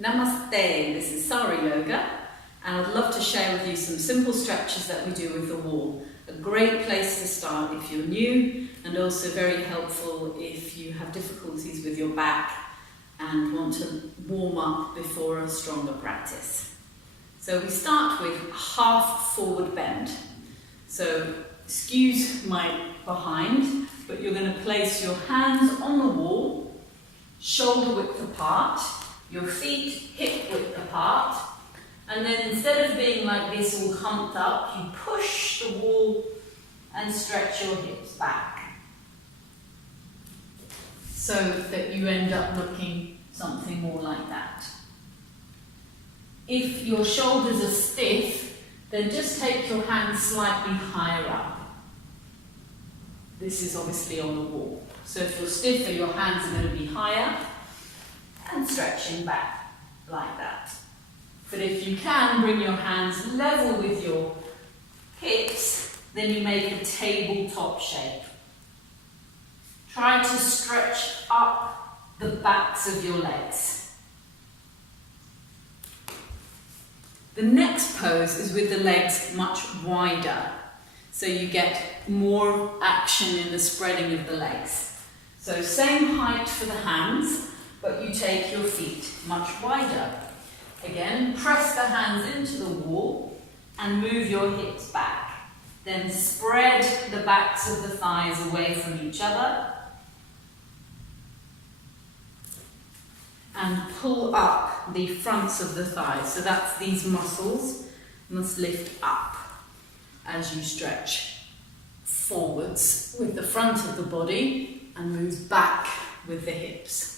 Namaste, this is Sara Yoga, and I'd love to share with you some simple stretches that we do with the wall. A great place to start if you're new, and also very helpful if you have difficulties with your back and want to warm up before a stronger practice. So we start with a half forward bend. So excuse my behind, but you're going to place your hands on the wall, shoulder width apart, your feet hip width apart, and then instead of being like this all humped up, you push the wall and stretch your hips back so that you end up looking something more like that. If your shoulders are stiff, then just take your hands slightly higher up. This is obviously on the wall. So if you're stiffer, your hands are going to be higher and stretching back like that. But if you can, bring your hands level with your hips, then you make a tabletop shape. Try to stretch up the backs of your legs. The next pose is with the legs much wider, so you get more action in the spreading of the legs. So same height for the hands, but you take your feet much wider. Again, press the hands into the wall and move your hips back. Then spread the backs of the thighs away from each other and pull up the fronts of the thighs. So that's these muscles must lift up as you stretch forwards with the front of the body and move back with the hips.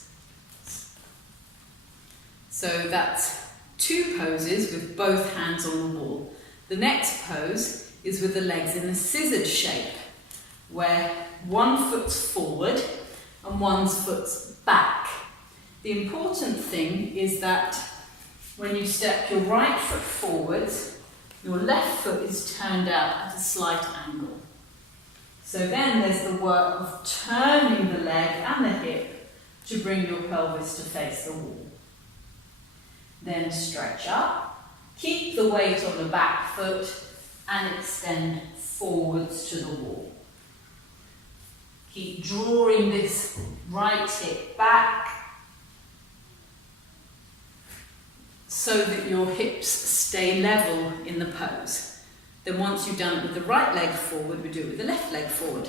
So that's two poses with both hands on the wall. The next pose is with the legs in a scissored shape, where one foot's forward and one's foot's back. The important thing is that when you step your right foot forwards, your left foot is turned out at a slight angle. So then there's the work of turning the leg and the hip to bring your pelvis to face the wall. Then stretch up, keep the weight on the back foot and extend forwards to the wall. Keep drawing this right hip back so that your hips stay level in the pose. Then once you've done it with the right leg forward, we do it with the left leg forward.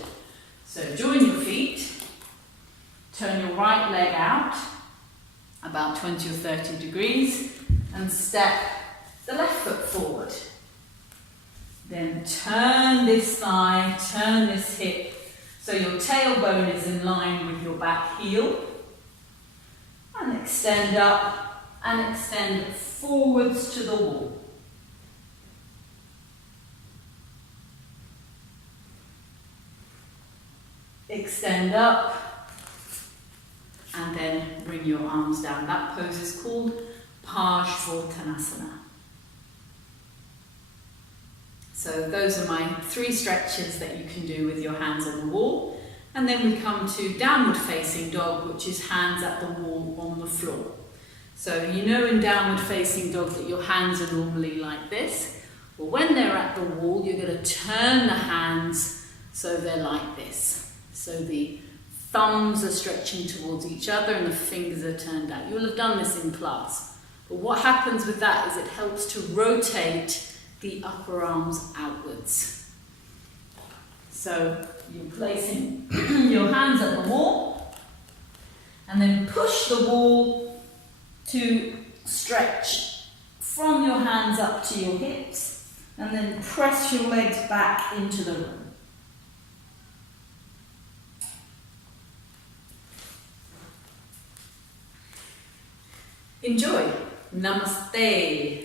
So join your feet, turn your right leg out about 20 or 30 degrees and step the left foot forward. Then turn this thigh, turn this hip so your tailbone is in line with your back heel, and extend up and extend forwards to the wall. Extend up and then bring your arms down. That pose is called Parsvottanasana. So those are my three stretches that you can do with your hands on the wall. And then we come to downward facing dog, which is hands at the wall on the floor. So you know in downward facing dog that your hands are normally like this. Well, when they're at the wall, you're going to turn the hands so they're like this. So the thumbs are stretching towards each other and the fingers are turned out. You'll have done this in class. But what happens with that is it helps to rotate the upper arms outwards. So you're placing your hands at the wall and then push the wall to stretch from your hands up to your hips and then press your legs back into the room. Enjoy. Namaste.